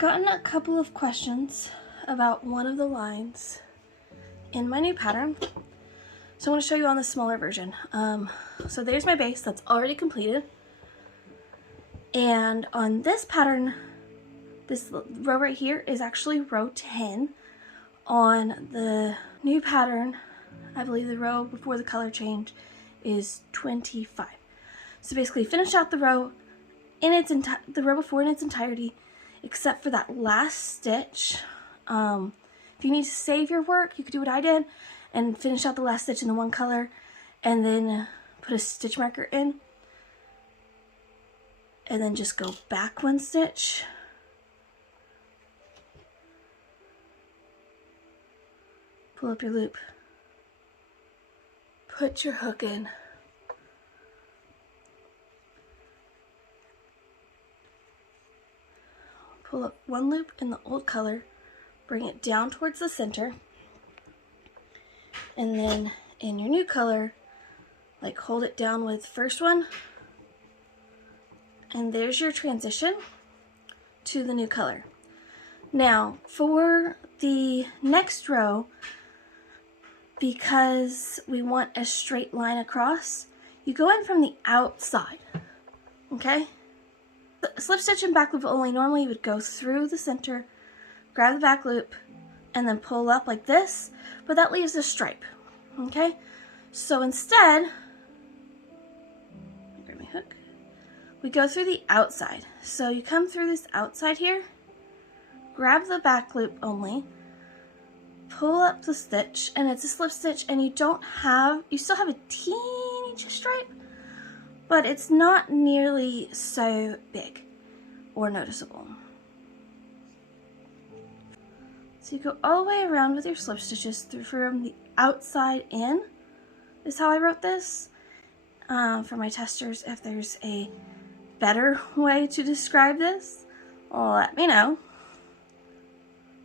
gotten a couple of questions about one of the lines in my new pattern, so I want to show you on the smaller version. So there's my base that's already completed, and on this pattern, this row right here is actually row 10. On the new pattern, I believe the row before the color change is 25. So basically finish out the row in its the row before in its entirety, except for that last stitch. If you need to save your work, you could do what I did and finish out the last stitch in the one color and then put a stitch marker in and then just go back one stitch. Pull up your loop, put your hook in, pull up one loop in the old color, bring it down towards the center, and then in your new color, like hold it down with the first one, and there's your transition to the new color. Now for the next row, because we want a straight line across, you go in from the outside, okay? Slip stitch and back loop only. Normally you would go through the center, grab the back loop, and then pull up like this, but that leaves a stripe, okay? So instead, grab my hook, we go through the outside. So you come through this outside here, grab the back loop only, pull up the stitch, and it's a slip stitch, and you still have a teeny stripe, but it's not nearly so big or noticeable. So you go all the way around with your slip stitches through from the outside in, is how I wrote this. For my testers, if there's a better way to describe this, let me know.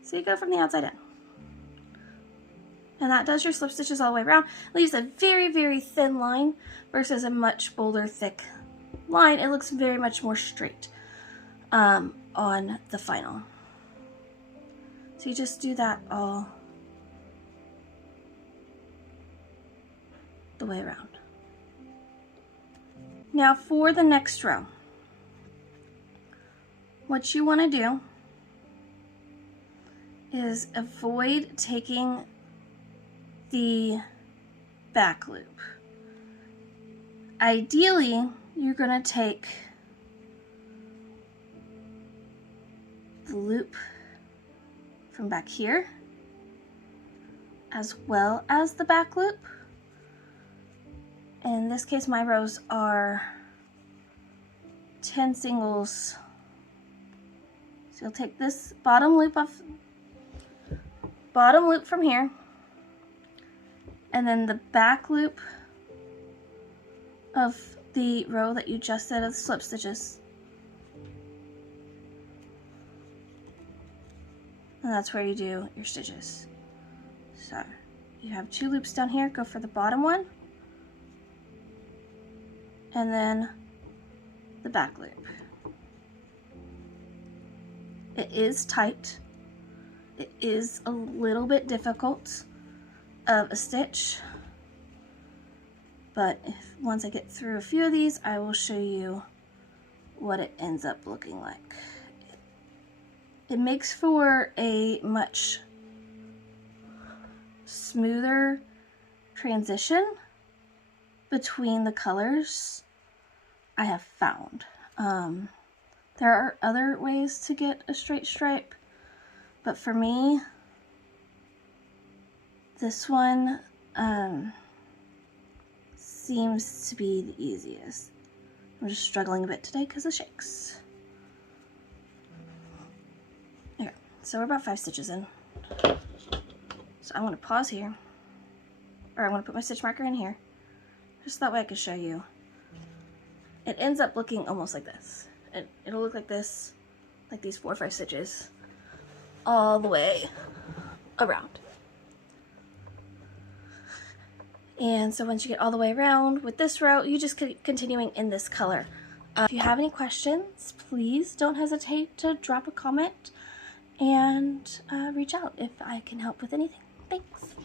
So you go from the outside in. And that does your slip stitches all the way around. It leaves a very, very thin line versus a much bolder, thick line. It looks very much more straight on the final. So you just do that all the way around. Now for the next row, what you want to do is avoid taking the back loop. Ideally, you're going to take the loop from back here as well as the back loop. In this case, my rows are 10 singles. So you'll take this bottom loop from here, and then the back loop of the row that you just did of the slip stitches. And that's where you do your stitches. So you have 2 loops down here, go for the bottom one, and then the back loop. It is tight. It is a little bit difficult of a stitch, but once I get through a few of these, I will show you what it ends up looking like. It makes for a much smoother transition between the colors, I have found. There are other ways to get a straight stripe, but for me, this one seems to be the easiest. I'm just struggling a bit today because of shakes. Okay, so we're about 5 stitches in. So I want to pause here, or I want to put my stitch marker in here, just that way I can show you. It ends up looking almost like this. It'll look like this, like these 4 or 5 stitches, all the way around. And so once you get all the way around with this row, you just keep continuing in this color. If you have any questions, please don't hesitate to drop a comment and reach out if I can help with anything. Thanks.